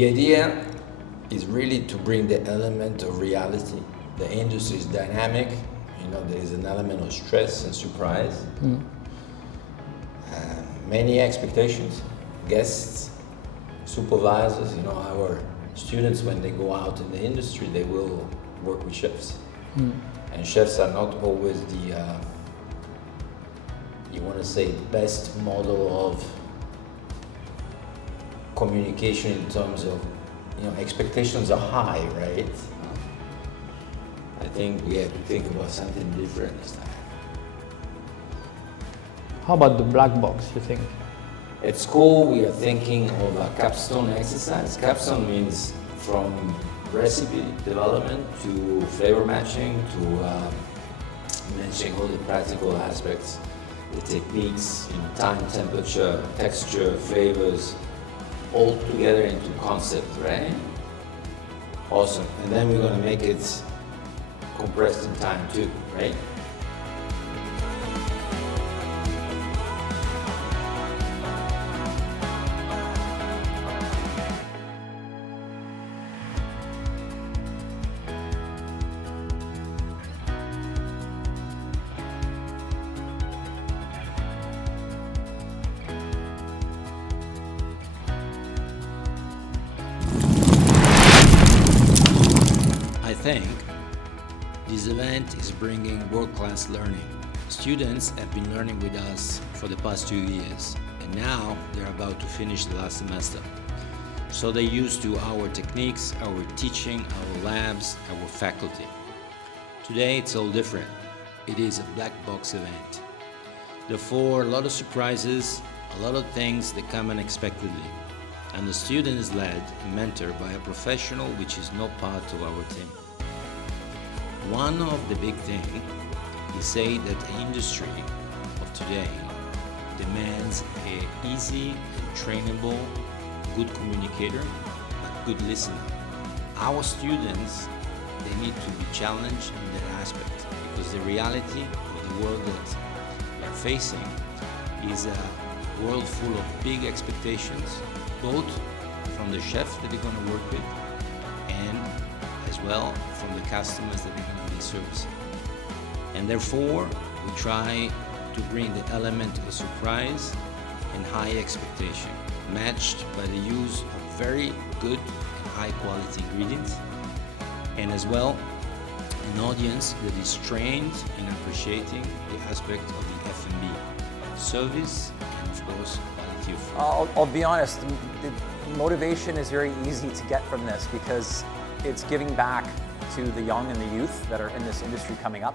The idea is really to bring the element of reality. The industry is dynamic, there is an element of stress and surprise. Many expectations, guests, supervisors, our students, when they go out in the industry, they will work with chefs. And chefs are not always the, best model of communication in terms of, expectations are high, right? I think we have to think about something different this time. How about the black box, you think? At school, we are thinking of a capstone exercise. Capstone means from recipe development to flavor matching to managing all the practical aspects, the techniques, time, temperature, texture, flavors, all together into concept, right? Awesome. And then we're going to make it compressed in time too, right? I think this event is bringing world-class learning. Students have been learning with us for the past 2 years, and now they're about to finish the last semester. So they're used to our techniques, our teaching, our labs, our faculty. Today it's all different. It is a black box event. Therefore, a lot of surprises, a lot of things that come unexpectedly. And the student is led and mentored by a professional which is not part of our team. One of the big things is say that the industry of today demands an easy and trainable, good communicator, but good listener. Our students, they need to be challenged in that aspect because the reality of the world that we are facing is a world full of big expectations, both from the chef that they're going to work with and as well from the customers that they're going to be servicing. And therefore, we try to bring the element of surprise and high expectation, matched by the use of very good and high quality ingredients, and as well an audience that is trained in appreciating the aspect of the F&B, service, and of course, quality of food. I'll be honest, the motivation is very easy to get from this because it's giving back to the young and the youth that are in this industry coming up.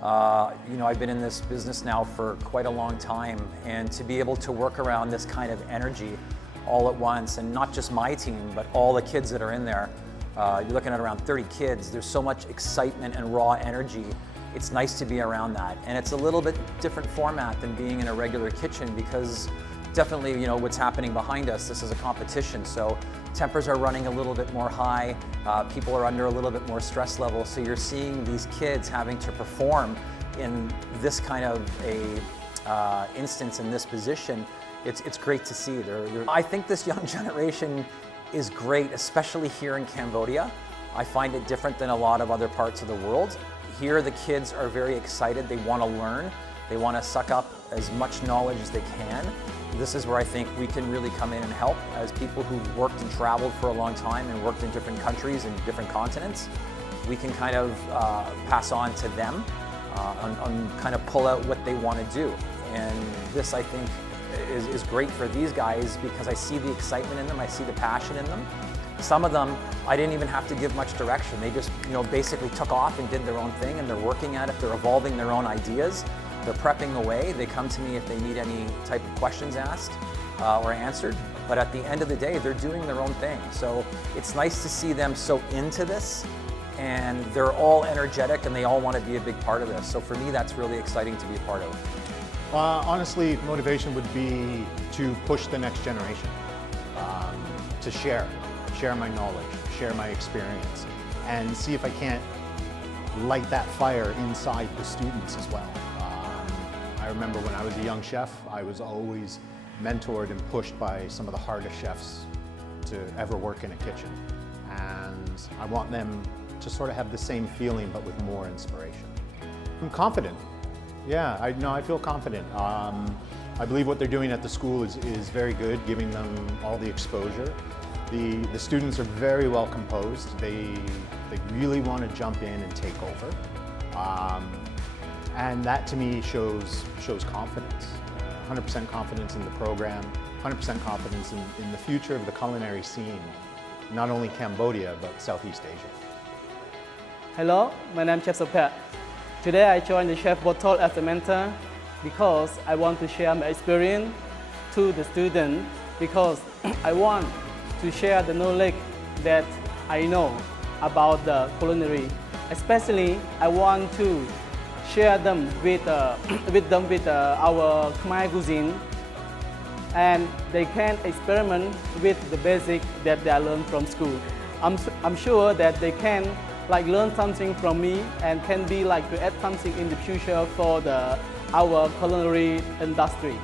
I've been in this business now for quite a long time, and to be able to work around this kind of energy all at once, and not just my team, but all the kids that are in there. You're looking at around 30 kids. There's so much excitement and raw energy. It's nice to be around that. And it's a little bit different format than being in a regular kitchen because definitely, what's happening behind us, this is a competition. So tempers are running a little bit more high. People are under a little bit more stress level. So you're seeing these kids having to perform in this kind of a instance, in this position. It's great to see. I think this young generation is great, especially here in Cambodia. I find it different than a lot of other parts of the world. Here the kids are very excited, they want to learn, they want to suck up as much knowledge as they can. This is where I think we can really come in and help as people who've worked and traveled for a long time and worked in different countries and different continents. We can kind of pass on to them on kind of pull out what they want to do. And this, I think, is great for these guys because I see the excitement in them, I see the passion in them. Some of them, I didn't even have to give much direction. They just, basically took off and did their own thing, and they're working at it, they're evolving their own ideas, they're prepping away. They come to me if they need any type of questions asked or answered. But at the end of the day, they're doing their own thing. So it's nice to see them so into this, and they're all energetic and they all want to be a big part of this. So for me, that's really exciting to be a part of. Honestly, motivation would be to push the next generation, to share my knowledge, share my experience, and see if I can't light that fire inside the students as well. I remember when I was a young chef, I was always mentored and pushed by some of the hardest chefs to ever work in a kitchen. And I want them to sort of have the same feeling, but with more inspiration. I'm confident. Yeah, I feel confident. I believe what they're doing at the school is very good, giving them all the exposure. The students are very well composed. They really want to jump in and take over. And that to me shows confidence. 100% confidence in the program, 100% confidence in the future of the culinary scene, not only Cambodia, but Southeast Asia. Hello, my name is Chef Sopet. Today I joined the Chef Bottle as a mentor because I want to share my experience to the student, because I want to share the knowledge that I know about the culinary. Especially, I want to share them with our Khmer cuisine, and they can experiment with the basic that they learn from school. I'm sure that they can learn something from me and can be to add something in the future for our culinary industry.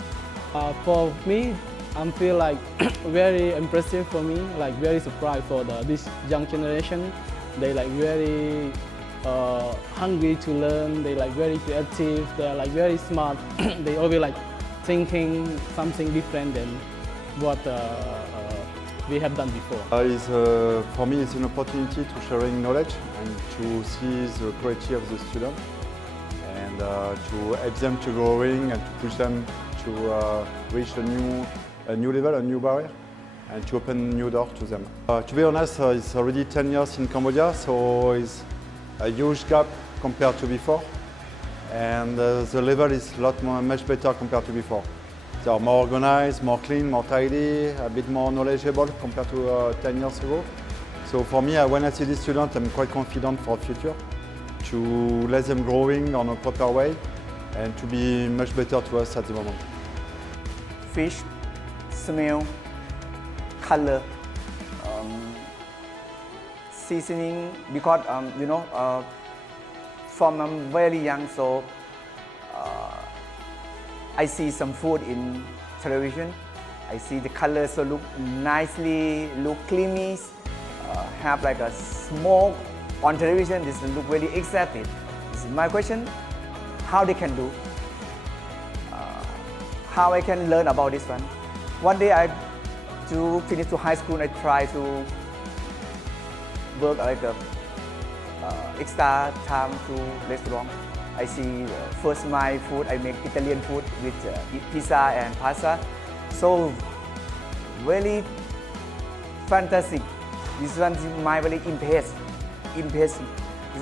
For me, I feel very impressive for me, very surprised for this young generation. They very hungry to learn. They very creative. They are very smart. They always thinking something different than what we have done before. For me, it's an opportunity to sharing knowledge and to see the quality of the student, and to help them to growing and to push them to reach a new level, a new barrier, and to open new door to them. To be honest, it's already 10 years in Cambodia, so it's a huge gap compared to before, and the level is much better compared to before. They are more organized, more clean, more tidy, a bit more knowledgeable compared to 10 years ago. So for me, when I see this student, I'm quite confident for the future to let them growing on a proper way and to be much better to us at the moment. Fish, smell, color, seasoning, because from I'm very young, so I see some food in television. I see the colors so look nicely, look creamy, have a smoke on television. This look very excited. This is my question: how they can do? How I can learn about this one? One day I to finish to high school. I try to work extra time to restaurant. I see first my food, I make Italian food with pizza and pasta. So very fantastic. This one is my very impressive.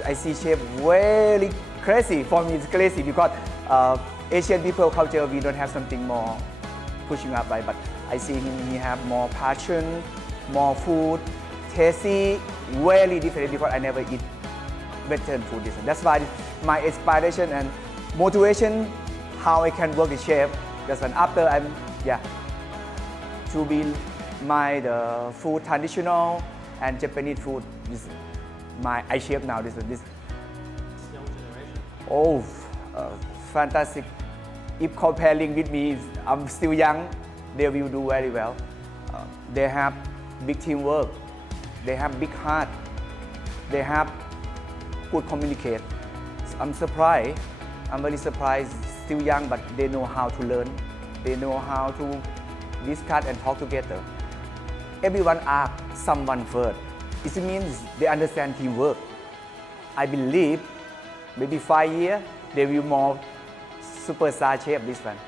I see chef very crazy. For me it's crazy because Asian people culture, we don't have something more pushing up, right? But I see he have more passion, more food, tasty, very different because I never eat Western food. That's why my inspiration and motivation, how I can work with chef. That's when after to be the food traditional and Japanese food. This my I chef now. This. Young generation. Oh, fantastic! If comparing with me, I'm still young. They will do very well. They have big teamwork. They have big heart. They have good communicate. I'm surprised. I'm very surprised. Still young, but they know how to learn. They know how to discuss and talk together. Everyone asks someone first. It means they understand teamwork. I believe maybe 5 years they will more superstar chef this one.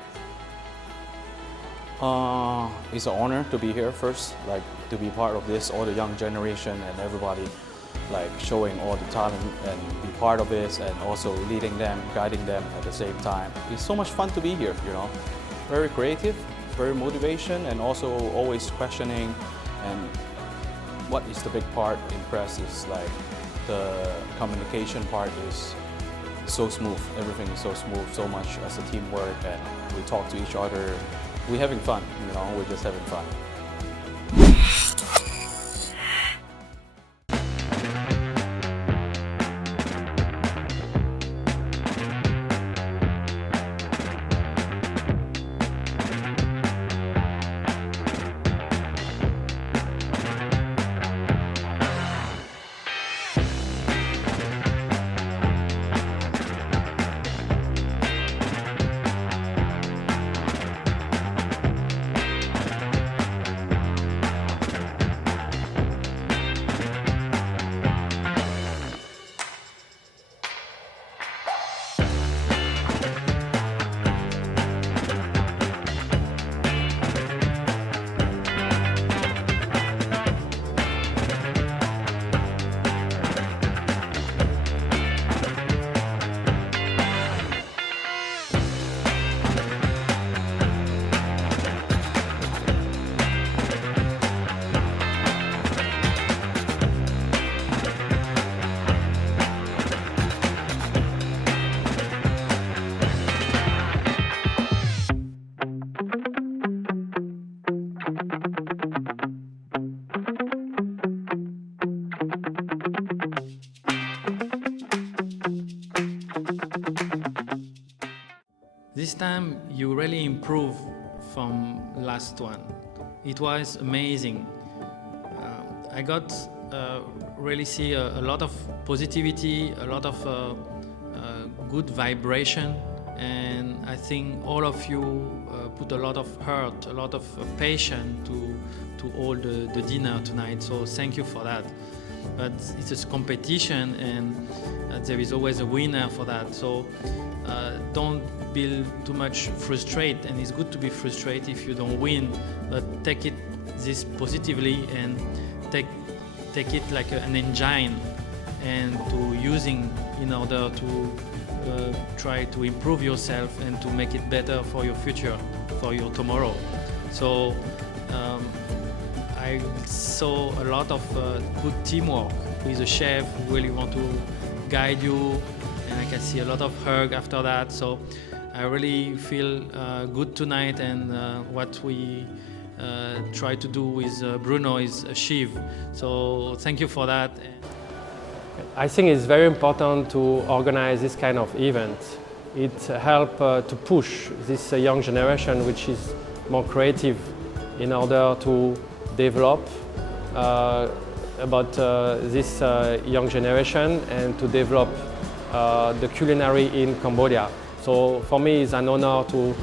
It's an honor to be here first, to be part of this, all the young generation and everybody, showing all the talent and be part of this, and also leading them, guiding them at the same time. It's so much fun to be here, Very creative, very motivation, and also always questioning. And what is the big part in press is the communication part is so smooth. Everything is so smooth, so much as a teamwork, and we talk to each other. We're having fun, we're just having fun. time you really improve from last one. It was amazing. I got really see a lot of positivity, a lot of good vibration, and I think all of you put a lot of heart, a lot of passion to all the dinner tonight, so thank you for that. But it's a competition, and there is always a winner for that, so don't be too much frustrated, and it's good to be frustrated if you don't win, but take this positively and take it like an engine and to using in order to try to improve yourself and to make it better for your future, for your tomorrow. So I saw a lot of good teamwork with the chef who really want to guide you, and I can see a lot of hug after that. So I really feel good tonight, and what we try to do with Bruno is achieve. So thank you for that. I think it's very important to organize this kind of event. It helps to push this young generation, which is more creative, in order to develop about this young generation and to develop the culinary in Cambodia. So for me, it's an honor to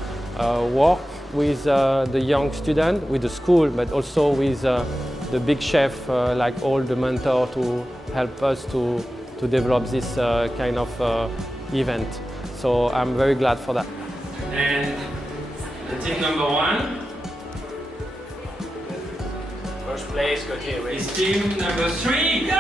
work with the young student, with the school, but also with the big chef, like all the mentor, to help us to develop this kind of event. So I'm very glad for that. And the team number 1. First place, got here. Is team number 3.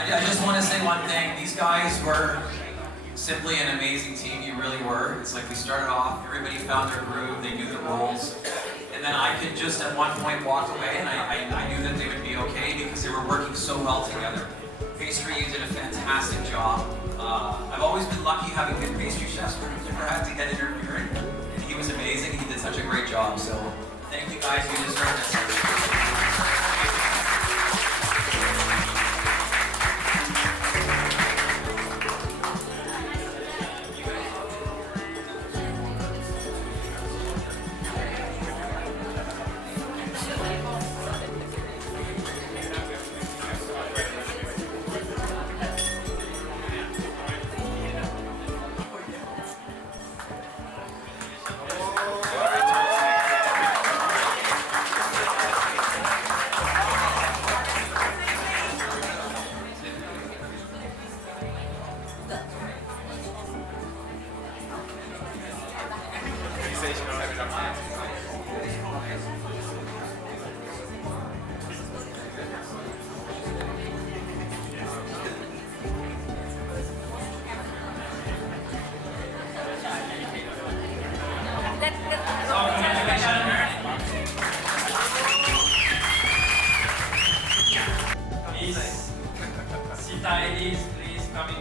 I just want to say one thing. These guys were simply an amazing team. You really were. It's like we started off, everybody found their groove, they knew the roles. And then I could just at one point walk away, and I knew that they would be okay because they were working so well together. Pastry, you did a fantastic job. I've always been lucky having good pastry chefs, but I've never had to get interviewing. And he was amazing. He did such a great job. So thank you guys. You deserve this. Ladies, please come in.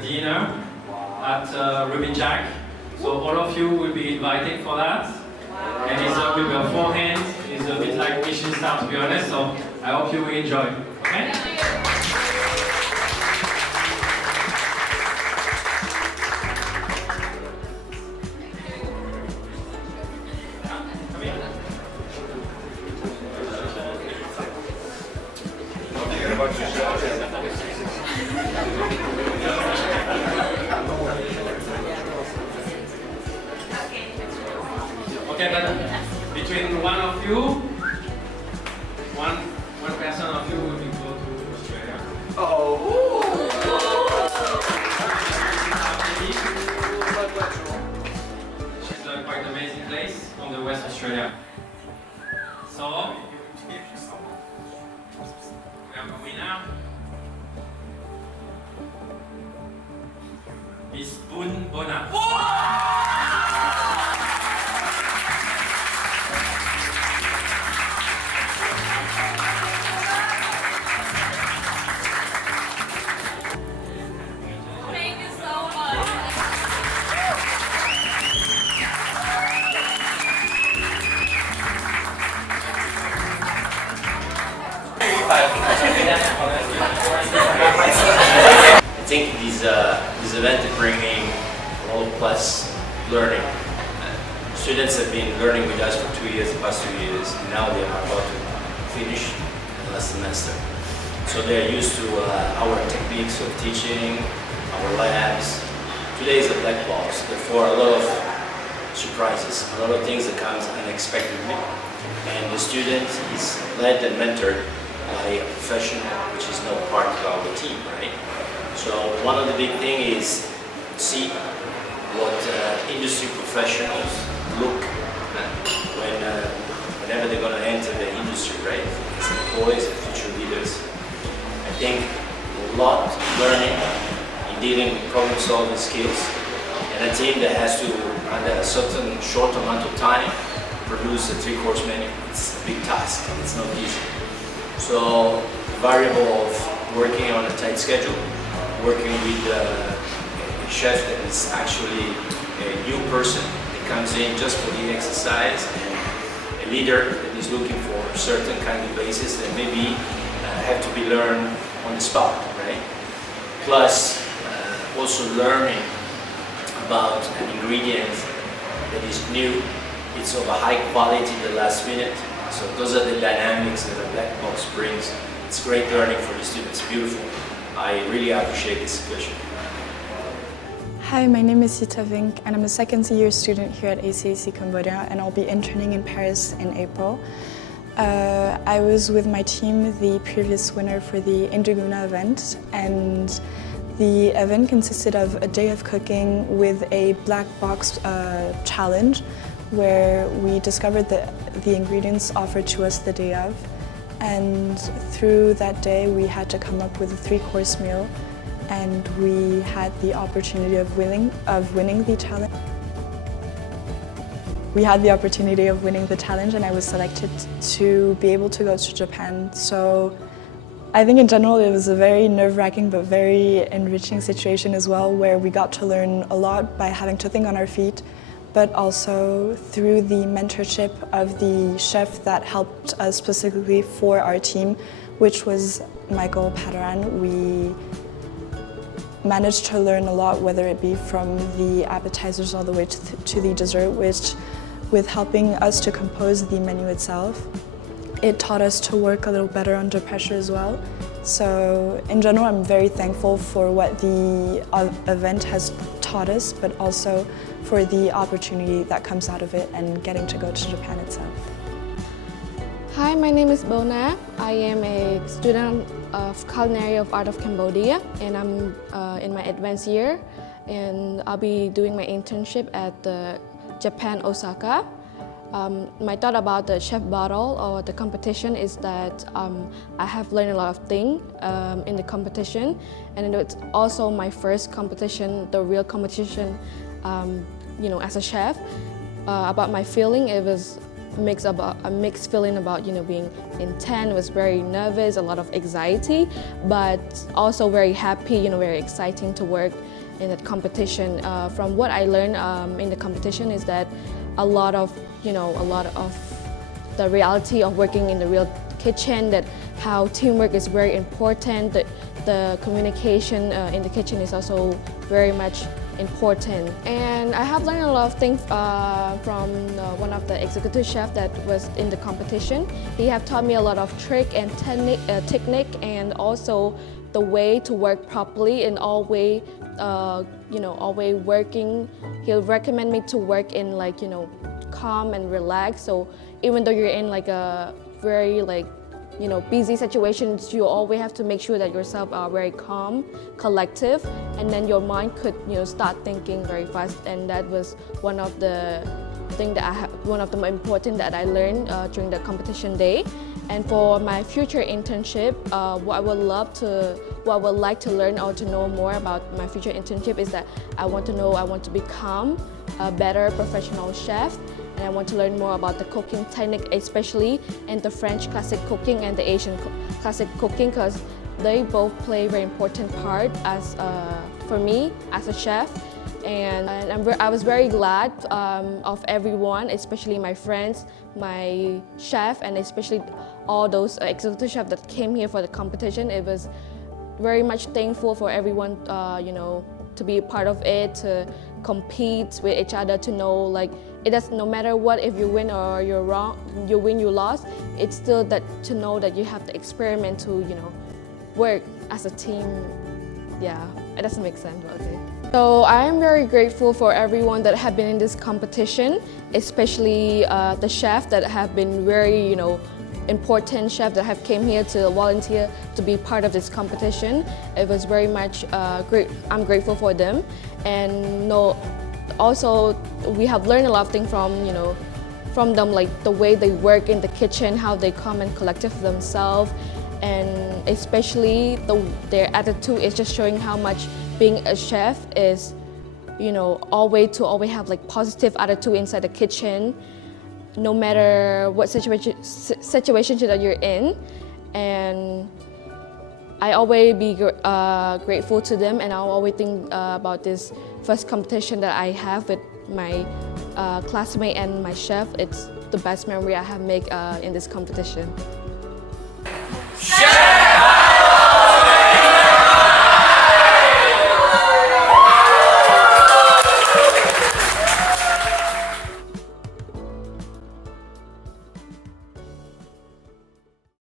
Dinner at Ruby Jack. So all of you will be invited for that. And it's with your forehand. It's a bit like Michelin star, to be honest. So I hope you will enjoy. Okay? Okay, but between one of you, one person of you will be go to Australia. She's a quite amazing place on the West Australia. So we have a winner. Miss Boon Bona. Thank you so much. I think this event is bringing world-class learning. Students have been learning with us for 2 years, the past 2 years, and now they are about to finish the last semester. So they are used to our techniques of teaching, our labs. Today is a black box, therefore a lot of surprises, a lot of things that comes unexpectedly. And the student is led and mentored by a professional, which is now part of our team, right? So one of the big things is see what industry professionals look whenever they're going to enter the industry, right? As employees and future leaders. I think a lot learning in dealing with problem-solving skills, and a team that has to, under a certain short amount of time, produce a 3-course menu. It's a big task. It's not easy. So the variable of working on a tight schedule, working with a chef that is actually a new person that comes in just for the exercise, and a leader that is looking for a certain kind of basis that maybe have to be learned on the spot, right? Plus also learning about an ingredient that is new, it's of a high quality the last minute. So those are the dynamics that a black box brings. It's great learning for the students, beautiful. I really appreciate this situation. Hi, my name is Sita Vink and I'm a second-year student here at ACAC Cambodia, and I'll be interning in Paris in April. I was with my team the previous winner for the Indoguna event, and the event consisted of a day of cooking with a black box challenge where we discovered the ingredients offered to us the day of, and through that day we had to come up with a 3-course meal, and we had the opportunity of winning the challenge. We had the opportunity of winning the challenge, and I was selected to be able to go to Japan. So I think in general it was a very nerve-wracking but very enriching situation as well, where we got to learn a lot by having to think on our feet, but also through the mentorship of the chef that helped us specifically for our team, which was Michael Padaran. We managed to learn a lot, whether it be from the appetizers all the way to the dessert, which, with helping us to compose the menu itself, it taught us to work a little better under pressure as well. So in general, I'm very thankful for what the event has taught us, but also for the opportunity that comes out of it and getting to go to Japan itself. Hi, my name is Bona. I am a student of Culinary of Art of Cambodia, and I'm in my advanced year, and I'll be doing my internship at the Japan, Osaka. My thought about the chef battle or the competition is that I have learned a lot of things in the competition, and it's also my first competition, the real competition, as a chef. About my feeling, it was a mixed feeling about being intense. Was very nervous, a lot of anxiety, but also very happy, very exciting to work in that competition. From what I learned in the competition is that a lot of the reality of working in the real kitchen, that how teamwork is very important, that the communication in the kitchen is also very much important. And I have learned a lot of things from one of the executive chefs that was in the competition. He have taught me a lot of trick and technique, and also the way to work properly and always working. He'll recommend me to work in calm and relaxed. So even though you're in a very busy situations, you always have to make sure that yourself are very calm, collective, and then your mind could start thinking very fast. And that was one of the thing that one of the most important that I learned during the competition day. And for my future internship, what I would like to learn or to know more about my future internship is that I want to become a better professional chef, and I want to learn more about the cooking technique, especially in the French classic cooking and the Asian classic cooking, because they both play a very important part for me as a chef. And I was very glad of everyone, especially my friends, my chef, and especially all those executive chefs that came here for the competition. It was very much thankful for everyone, to be a part of it, to compete with each other, to know it does no matter what, if you win or you're wrong, you win, you lost. It's still that to know that you have to experiment to work as a team. Yeah, it doesn't make sense, but okay. So I am very grateful for everyone that have been in this competition, especially the chef that have been very important chefs that have came here to volunteer to be part of this competition. It was very much great. I'm grateful for them, and also we have learned a lot of things from them, like the way they work in the kitchen, how they come and collective themselves, and especially their attitude is just showing how much being a chef is, always have positive attitude inside the kitchen, no matter what situation that you're in. And I always be grateful to them, and I'll always think about this first competition that I have with my classmate and my chef. It's the best memory I have made in this competition. Chef!